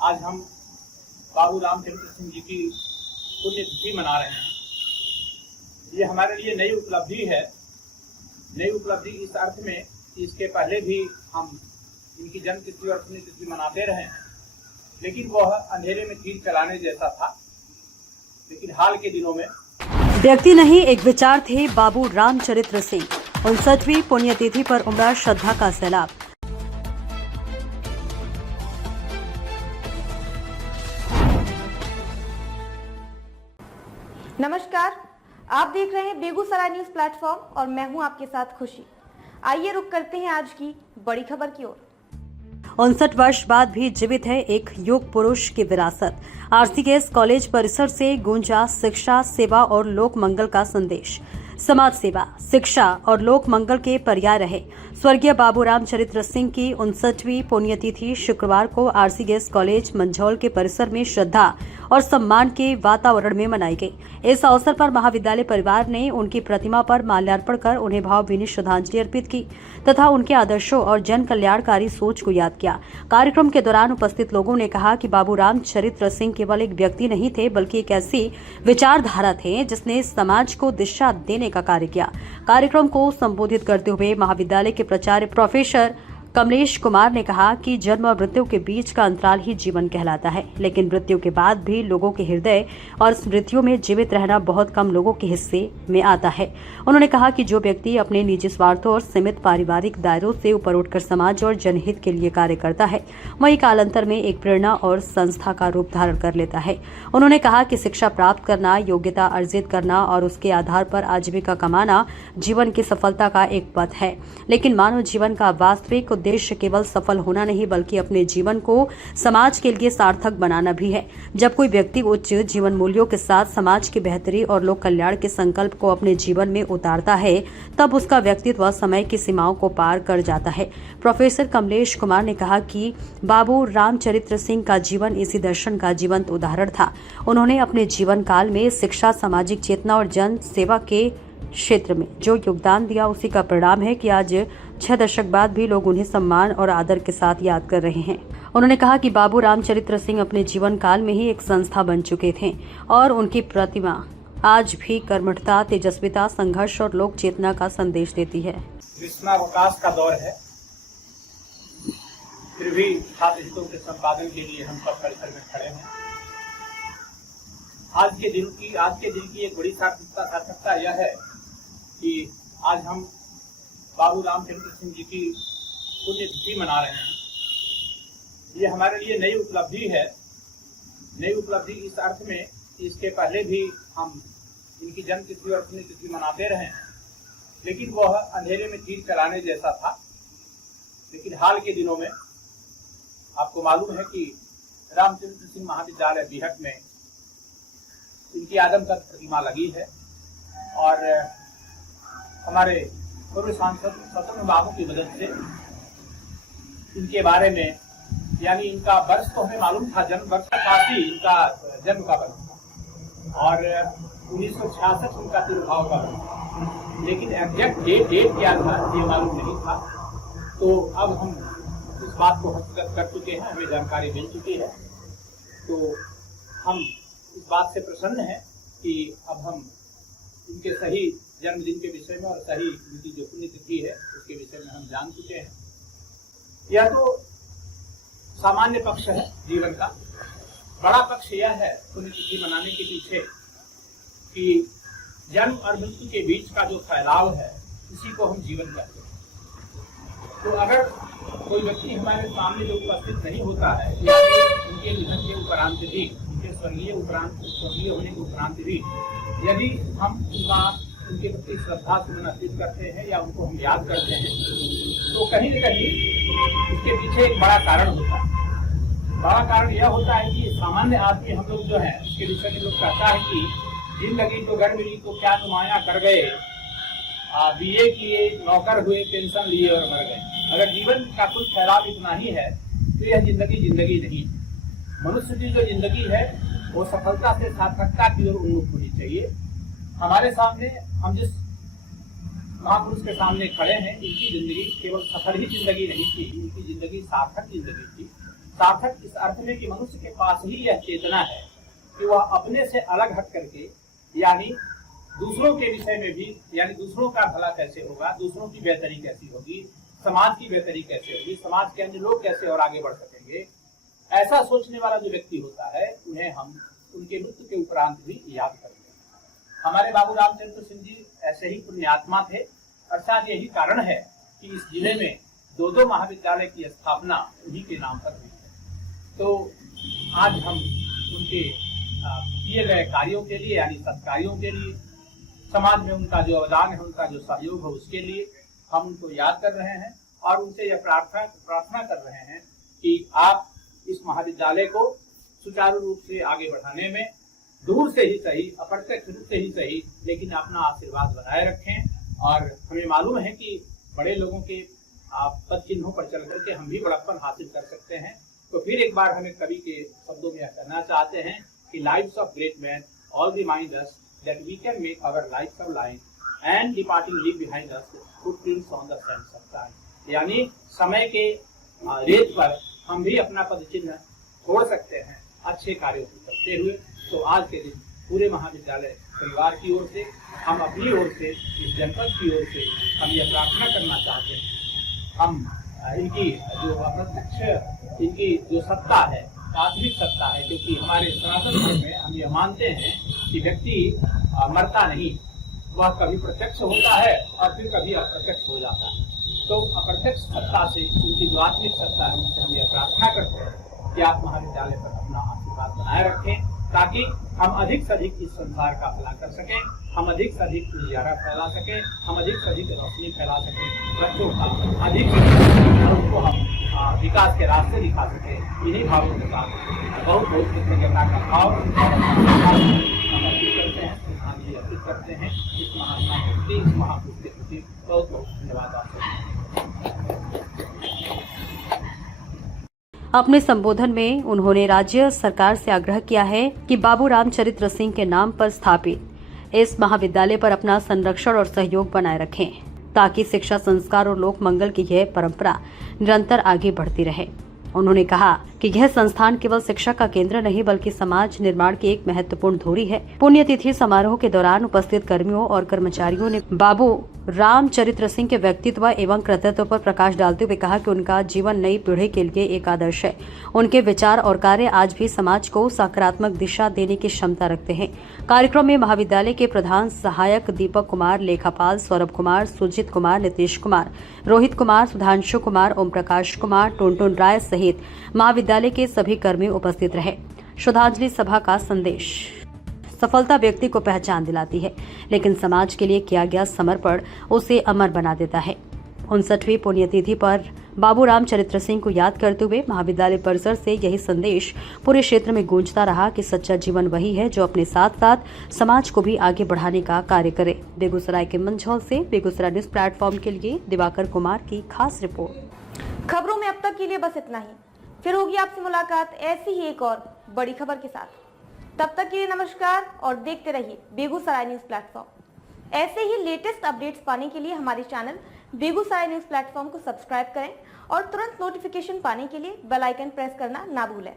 आज हम बाबू रामचरित्र सिंह जी की पुण्यतिथि मना रहे हैं। ये हमारे लिए नई उपलब्धि है। नई उपलब्धि इस अर्थ में कि इसके पहले भी हम इनकी जन्म तिथि और पुण्यतिथि मनाते रहे हैं, लेकिन वह अंधेरे में तीर चलाने जैसा था। लेकिन हाल के दिनों में व्यक्ति नहीं एक विचार थे बाबू रामचरित्र सिंह। 59वीं पुण्यतिथि पर उमड़ा श्रद्धा का सैलाब। नमस्कार, आप देख रहे हैं बेगूसराय न्यूज प्लेटफॉर्म और मैं हूं आपके साथ खुशी। आइए रुक करते हैं आज की बड़ी खबर की ओर। 59 वर्ष बाद भी जीवित है एक योग पुरुष की विरासत। आरसीएस कॉलेज परिसर से गूंजा शिक्षा, सेवा और लोक मंगल का संदेश। समाज सेवा, शिक्षा और लोक मंगल के पर्याय रहे स्वर्गीय बाबू रामचरित्र सिंह की 59वीं पुण्यतिथि शुक्रवार को आरसीएस कॉलेज मंझौल के परिसर में श्रद्धा और सम्मान के वातावरण में मनाई गई। इस अवसर पर महाविद्यालय परिवार ने उनकी प्रतिमा पर माल्यार्पण कर उन्हें भावभीनी श्रद्धांजलि अर्पित की तथा उनके आदर्शों और जन कल्याणकारी सोच को याद किया। कार्यक्रम के दौरान उपस्थित लोगों ने कहा कि बाबू रामचरित्र सिंह केवल एक व्यक्ति नहीं थे, बल्कि एक ऐसी विचारधारा थे जिसने समाज को दिशा देने का कार्य किया। कार्यक्रम को संबोधित करते हुए महाविद्यालय के प्राचार्य प्रोफेसर कमलेश कुमार ने कहा कि जन्म और मृत्यु के बीच का अंतराल ही जीवन कहलाता है, लेकिन मृत्यु के बाद भी लोगों के हृदय और स्मृतियों में जीवित रहना बहुत कम लोगों के हिस्से में आता है। उन्होंने कहा कि जो व्यक्ति अपने निजी स्वार्थों और सीमित पारिवारिक दायरों से ऊपर उठकर समाज और जनहित के लिए कार्य करता है, वही कालांतर में एक प्रेरणा और संस्था का रूप धारण कर लेता है। उन्होंने कहा कि शिक्षा प्राप्त करना, योग्यता अर्जित करना और उसके आधार पर आजीविका कमाना जीवन की सफलता का एक पथ है, लेकिन मानव जीवन का वास्तविक उद्देश्य केवल सफल होना नहीं, बल्कि अपने जीवन को समाज के लिए सार्थक बनाना भी है। जब कोई व्यक्ति उच्च जीवन मूल्यों के साथ समाज की बेहतरी और लोक कल्याण के संकल्प को अपने जीवन में उतारता है, तब उसका व्यक्तित्व समय की सीमाओं को पार कर जाता है। प्रोफेसर कमलेश कुमार ने कहा कि बाबू रामचरित्र सिंह का जीवन इसी दर्शन का जीवंत उदाहरण था। उन्होंने अपने जीवन काल में शिक्षा, सामाजिक चेतना और जन सेवा के क्षेत्र में जो योगदान दिया, उसी का परिणाम है कि आज 6 दशक बाद भी लोग उन्हें सम्मान और आदर के साथ याद कर रहे हैं। उन्होंने कहा कि बाबू रामचरित्र सिंह अपने जीवन काल में ही एक संस्था बन चुके थे और उनकी प्रतिमा आज भी कर्मठता, तेजस्विता, संघर्ष और लोक चेतना का संदेश देती है। ग्रीष्मावकाश का दौर है, फिर भी छात्र हितों के संपादन के लिए हम सब परिसर में खड़े हैं। आज के दिन की एक बड़ी सार्थकता यह है कि आज हम बाबू रामचरित्र सिंह जी की पुण्यतिथि मना रहे हैं। ये हमारे लिए नई उपलब्धि है। नई उपलब्धि इस अर्थ में कि इसके पहले भी हम इनकी जन्म तिथि और पुण्यतिथि मनाते रहे हैं, लेकिन वह अंधेरे में तीर चलाने जैसा था। लेकिन हाल के दिनों में आपको मालूम है कि रामचरित्र सिंह महाविद्यालय बिहट में इनकी आदमकद प्रतिमा लगी है और हमारे पूर्व सांसद स्वतंत्र बाबू की मदद से इनके बारे में, यानी इनका वर्ष तो हमें मालूम था, जन्म वर्ष का ही इनका जन्म का वर्ष था और 1966 उनका तिरुभाव का वर्ष, लेकिन एग्जैक्ट डेट क्या था ये मालूम नहीं था। तो अब हम इस बात को हस्तगत कर चुके हैं, हमें जानकारी मिल चुकी है। तो हम इस बात से प्रसन्न हैं कि अब हम इनके सही जन्मदिन के विषय में और सही इनकी जो पुण्यतिथि है उसके विषय में हम जान चुके हैं। यह तो सामान्य पक्ष है जीवन का। बड़ा पक्ष यह है पुण्यतिथि मनाने के पीछे कि जन्म और मृत्यु के बीच का जो फैलाव है, इसी को हम जीवन कहते हैं। तो अगर कोई व्यक्ति हमारे सामने जो उपस्थित नहीं होता है, उनके निधन के उपरांत भी, उनके स्वर्गीय होने के उपरांत भी यदि हम उनके प्रति श्रद्धा सुमन अर्पित करते हैं या उनको हम याद करते हैं, तो कहीं न कहीं उसके पीछे एक बड़ा कारण होता है। बड़ा कारण यह होता है कि सामान्य आदमी हम लोग जो है उसके विषय में लोग कहता है कि जिंदगी तो घर मिली तो क्या नुमाया कर गए, बीए किए, नौकर हुए, पेंशन लिए और मर गए। अगर जीवन का कुछ फैलाव इतना ही है तो यह जिंदगी नहीं। मनुष्य की जो जिंदगी है वो सफलता से सार्थकता की ओर उन्मुख होनी चाहिए। हमारे सामने हम जिस महापुरुष के सामने खड़े हैं, इनकी जिंदगी केवल सफल ही जिंदगी नहीं थी, इनकी जिंदगी सार्थक जिंदगी थी। सार्थक इस अर्थ में कि मनुष्य के पास ही यह चेतना है कि वह अपने से अलग हट करके, यानी दूसरों के विषय में भी, यानी दूसरों का भला कैसे होगा, दूसरों की बेहतरी कैसी होगी, समाज की बेहतरी कैसे होगी, समाज के अन्य लोग कैसे और आगे बढ़ सकेंगे, ऐसा सोचने वाला जो व्यक्ति होता है उन्हें हम उनके मृत्यु के उपरांत भी याद करते हैं। हमारे बाबू रामचंद्र सिंह जी ऐसे ही पुण्यात्मा थे और शायद यही कारण है कि इस जिले में 2 महाविद्यालय की स्थापना उन्हीं के नाम पर हुई है। तो आज हम उनके किए गए कार्यों के लिए, यानी सत्कार्यों के लिए, समाज में उनका जो अवदान है, उनका जो सहयोग है, उसके लिए हम उनको याद कर रहे हैं और उनसे यह प्रार्थना कर रहे हैं कि आप इस महाविद्यालय को सुचारू रूप से आगे बढ़ाने में दूर से ही सही, अप्रत्यक्ष रूप से ही सही, लेकिन अपना आशीर्वाद बनाए रखें। और हमें मालूम है कि बड़े लोगों के पद चिन्हों पर चल करके हम भी बड़प्पन हासिल कर सकते हैं। तो फिर एक बार हमें कवि के शब्दों में कहना चाहते हैं कि lives of great man all remind us that we can make our life of line and departing leave behind us footprints on the sands of time. यानी समय के रेत पर हम भी अपना पद चिन्ह छोड़ सकते हैं अच्छे कार्यों को करते हुए। तो आज के दिन पूरे महाविद्यालय परिवार की ओर से, हम अपनी ओर से, इस जनपद की ओर से हम यह प्रार्थना करना चाहते हैं, हम इनकी जो अप्रत्यक्ष इनकी जो सत्ता है, प्राथमिक सत्ता है, क्योंकि हमारे सनातन धर्म में हम यह मानते हैं कि व्यक्ति मरता नहीं, वह कभी प्रत्यक्ष होता है और फिर कभी अप्रत्यक्ष हो जाता है। तो अप्रत्यक्ष सत्ता से उनकी जो आत्मिक सत्ता है उनसे हम यह प्रार्थना करते हैं कि आप महाविद्यालय पर अपना आशीर्वाद बनाए रखें, ताकि हम अधिक से अधिक इस संसार का भला कर सकें, हम अधिक से अधिक उजियारा फैला सकें, हम अधिक से अधिक रोशनी फैला सकें, बच्चों का अधिक से अधिक उनको हम विकास के रास्ते दिखा सकें। इन्हीं भावों के साथ बहुत बहुत कृतज्ञता का भाव हम अर्पित करते हैं, श्रद्धांजलि अर्पित करते हैं इस महात्मा के प्रति, इस महापुरुष के प्रति। बहुत बहुत धन्यवाद आपको। अपने संबोधन में उन्होंने राज्य सरकार से आग्रह किया है कि बाबू रामचरित्र सिंह के नाम पर स्थापित इस महाविद्यालय पर अपना संरक्षण और सहयोग बनाए रखें, ताकि शिक्षा, संस्कार और लोक मंगल की यह परंपरा निरंतर आगे बढ़ती रहे। उन्होंने कहा कि यह संस्थान केवल शिक्षा का केंद्र नहीं बल्कि समाज निर्माण की एक महत्वपूर्ण धुरी है। पुण्यतिथि समारोह के दौरान उपस्थित कर्मियों और कर्मचारियों ने बाबू रामचरित्र सिंह के व्यक्तित्व एवं कृतित्व पर प्रकाश डालते हुए कहा कि उनका जीवन नई पीढ़ी के लिए एक आदर्श है। उनके विचार और कार्य आज भी समाज को सकारात्मक दिशा देने की क्षमता रखते हैं। कार्यक्रम में महाविद्यालय के प्रधान सहायक दीपक कुमार, लेखापाल सौरभ कुमार, सुजीत कुमार, नीतीश कुमार, रोहित कुमार, सुधांशु कुमार, ओम प्रकाश कुमार, टुनटुन राय सहित महाविद्यालय के सभी कर्मी उपस्थित रहे। श्रद्धांजलि सभा का संदेश: सफलता व्यक्ति को पहचान दिलाती है, लेकिन समाज के लिए किया गया समर्पण उसे अमर बना देता है। 59वीं पुण्यतिथि पर बाबू रामचरित्र सिंह को याद करते हुए महाविद्यालय परिसर से यही संदेश पूरे क्षेत्र में गूंजता रहा कि सच्चा जीवन वही है जो अपने साथ साथ समाज को भी आगे बढ़ाने का कार्य करे। बेगूसराय के मंझौल से बेगूसराय न्यूज प्लेटफॉर्म के लिए दिवाकर कुमार की खास रिपोर्ट। खबरों में अब तक के लिए बस इतना ही। फिर होगी आपसे मुलाकात ऐसी ही एक और बड़ी खबर के साथ। तब तक के लिए नमस्कार और देखते रहिए बेगूसराय न्यूज प्लेटफॉर्म। ऐसे ही लेटेस्ट अपडेट्स पाने के लिए हमारे चैनल बेगूसराय न्यूज प्लेटफॉर्म को सब्सक्राइब करें और तुरंत नोटिफिकेशन पाने के लिए बेल आइकन प्रेस करना ना भूलें।